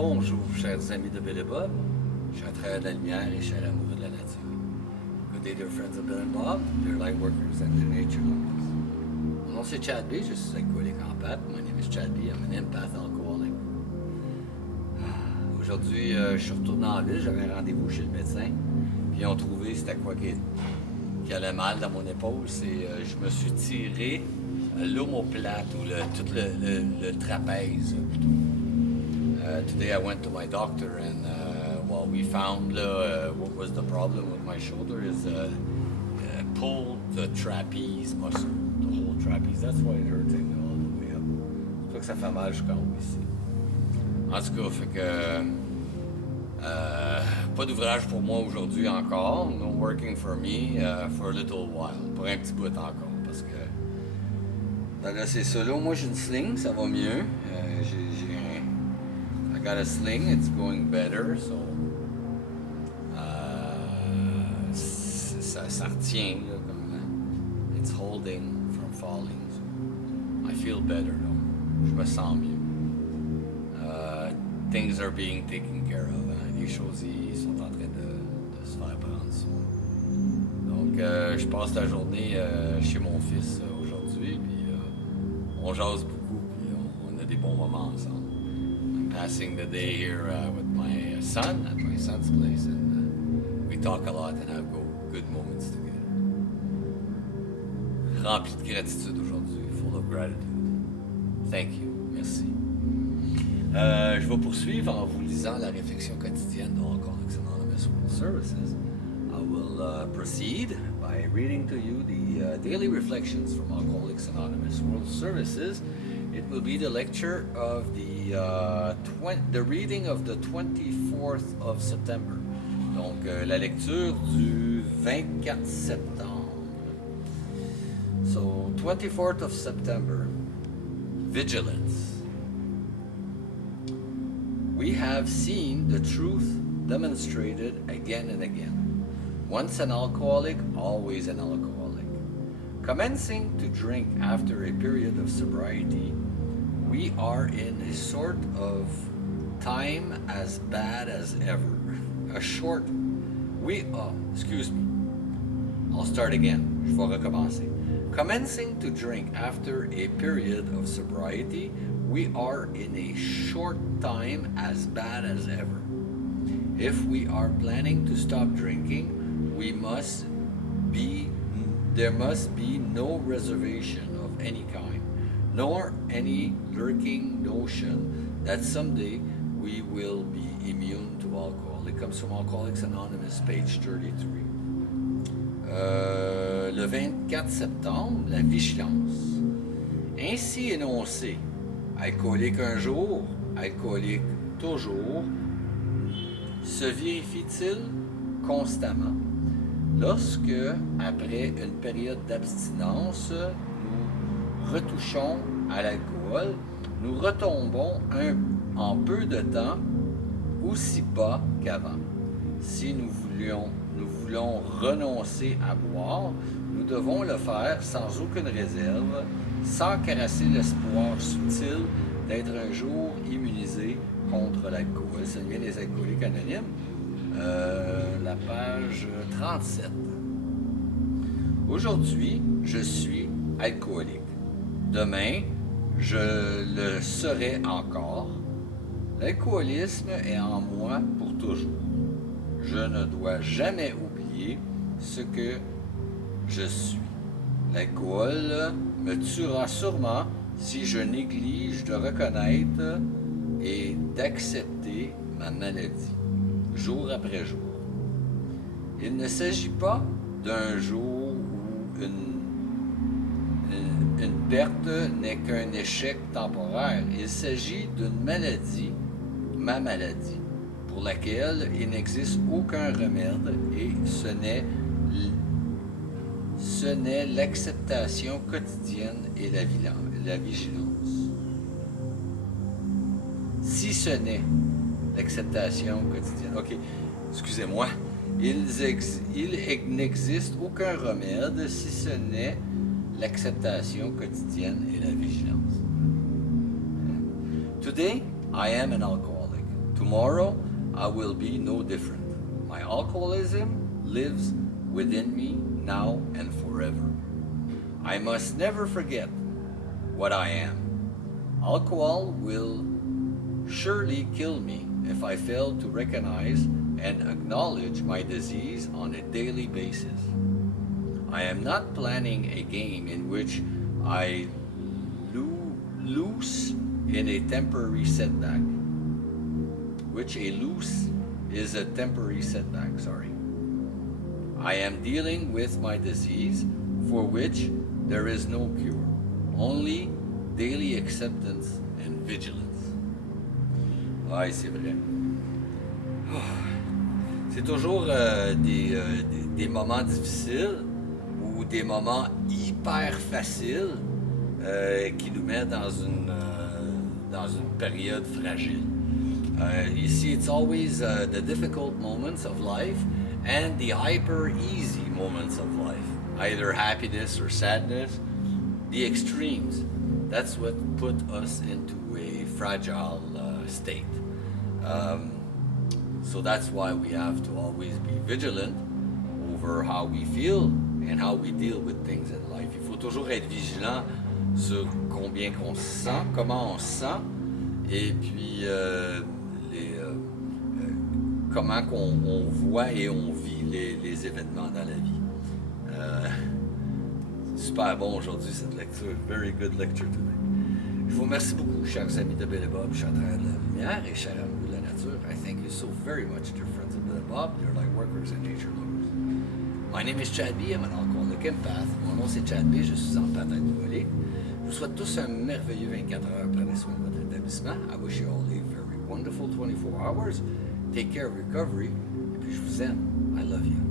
Bonjour, chers amis de Bill et Bob. Je suis à travers de la lumière et cher amoureux de la nature. Good day, dear friends of Bill and Bob, dear light workers and dear nature lovers. Mon nom c'est Chad B, je suis alcoolique en pâte. My name is Chad B, I'm an empath alcoholic. Aujourd'hui, je suis retourné en ville, j'avais un rendez-vous chez le médecin. Puis ils ont trouvé c'était quoi qui allait mal dans mon épaule. Je me suis tiré l'omoplate ou tout le trapèze plutôt. Today I went to my doctor and we found what was the problem with my shoulder is pulled the trapeze muscle, the whole trapeze. That's why it hurting all the way up. C'est pour ça que ça fait mal jusqu'en haut ici. En tout cas, fait que pas d'ouvrage pour moi aujourd'hui encore. No working for me for a little while. Pour un petit bout encore parce que là c'est solo. Moi j'ai une sling, ça va mieux. I got a sling, it's going better, so ça retient là, comme it's holding from falling. So I feel better, donc je me sens mieux. Things are being taken care of. Hein. Les choses ils sont en train de se faire prendre soin. Donc je passe la journée chez mon fils aujourd'hui, puis on jase beaucoup, puis on a des bons moments ensemble. Passing the day here with my son at my son's place, and we talk a lot and have good moments together. Rempli de gratitude aujourd'hui, full of gratitude. Thank you, merci. Je vais poursuivre en vous lisant la réflexion quotidienne de Alcooliques Anonymes World Services. I will proceed by reading to you the daily reflections from Alcooliques Anonymous World Services. It will be the lecture of the reading of the 24th of September. Donc, la lecture du 24 septembre. So, 24th of September. Vigilance. We have seen the truth demonstrated again and again. Once an alcoholic, always an alcoholic. Commencing to drink after a period of sobriety, we are in a sort of time as bad as ever. I'll start again. Je vais recommencer. Commencing to drink after a period of sobriety, we are in a short time as bad as ever. If we are planning to stop drinking, there must be no reservation of any kind, nor any lurking notion that someday we will be immune to alcohol. It comes from Alcoholics Anonymous, page 33. Le 24 septembre, la vigilance. Ainsi énoncé, alcoolique un jour, alcoolique toujours, se vérifie-t-il constamment? Lorsque, après une période d'abstinence, nous retouchons à l'alcool, nous retombons en peu de temps aussi bas qu'avant. Si nous voulons renoncer à boire, nous devons le faire sans aucune réserve, sans caresser l'espoir subtil d'être un jour immunisé contre l'alcool. Ça vient des Alcooliques Anonymes. La page 37. Aujourd'hui, je suis alcoolique. Demain, je le serai encore. L'alcoolisme est en moi pour toujours. Je ne dois jamais oublier ce que je suis. L'alcool me tuera sûrement si je néglige de reconnaître et d'accepter ma maladie, jour après jour. Il ne s'agit pas d'un jour où une perte n'est qu'un échec temporaire. Il s'agit d'une maladie, ma maladie, pour laquelle il n'existe aucun remède et ce n'est l'acceptation quotidienne et la vigilance. Si ce n'est l'acceptation quotidienne. OK, excusez-moi. Il n'existe aucun remède si ce n'est l'acceptation quotidienne et la vigilance. Today, I am an alcoholic. Tomorrow, I will be no different. My alcoholism lives within me now and forever. I must never forget what I am. Alcohol will surely kill me if I fail to recognize and acknowledge my disease on a daily basis. I am not planning a game in which I lose in a temporary setback. I am dealing with my disease for which there is no cure, only daily acceptance and vigilance. Ouais, c'est vrai. C'est toujours des moments difficiles ou des moments hyper faciles qui nous mettent dans une période fragile. You see, it's always the difficult moments of life and the hyper easy moments of life, either happiness or sadness, the extremes. That's what put us into a fragile state. So that's why we have to always be vigilant over how we feel and how we deal with things in life. Il faut toujours être vigilant sur combien qu'on se sent, comment on se sent, et puis comment on voit et on vit les événements dans la vie. Super bon aujourd'hui cette lecture. Very good lecture today. Je vous remercie beaucoup, chers amis de Bill et Bob, chers frères de la Lumière et chers amoureux de la nature. I thank you so very much, dear friends of Bill and Bob. You're like workers and nature lovers. My name is Chad B. I'm an alcoholic empath. Mon nom c'est Chad B. Je suis empathe alcoolique. Je vous souhaite tous un merveilleux 24 heures. Prenez soin de votre établissement. I wish you all a very wonderful 24 hours. Take care of recovery. Et puis je vous aime. I love you.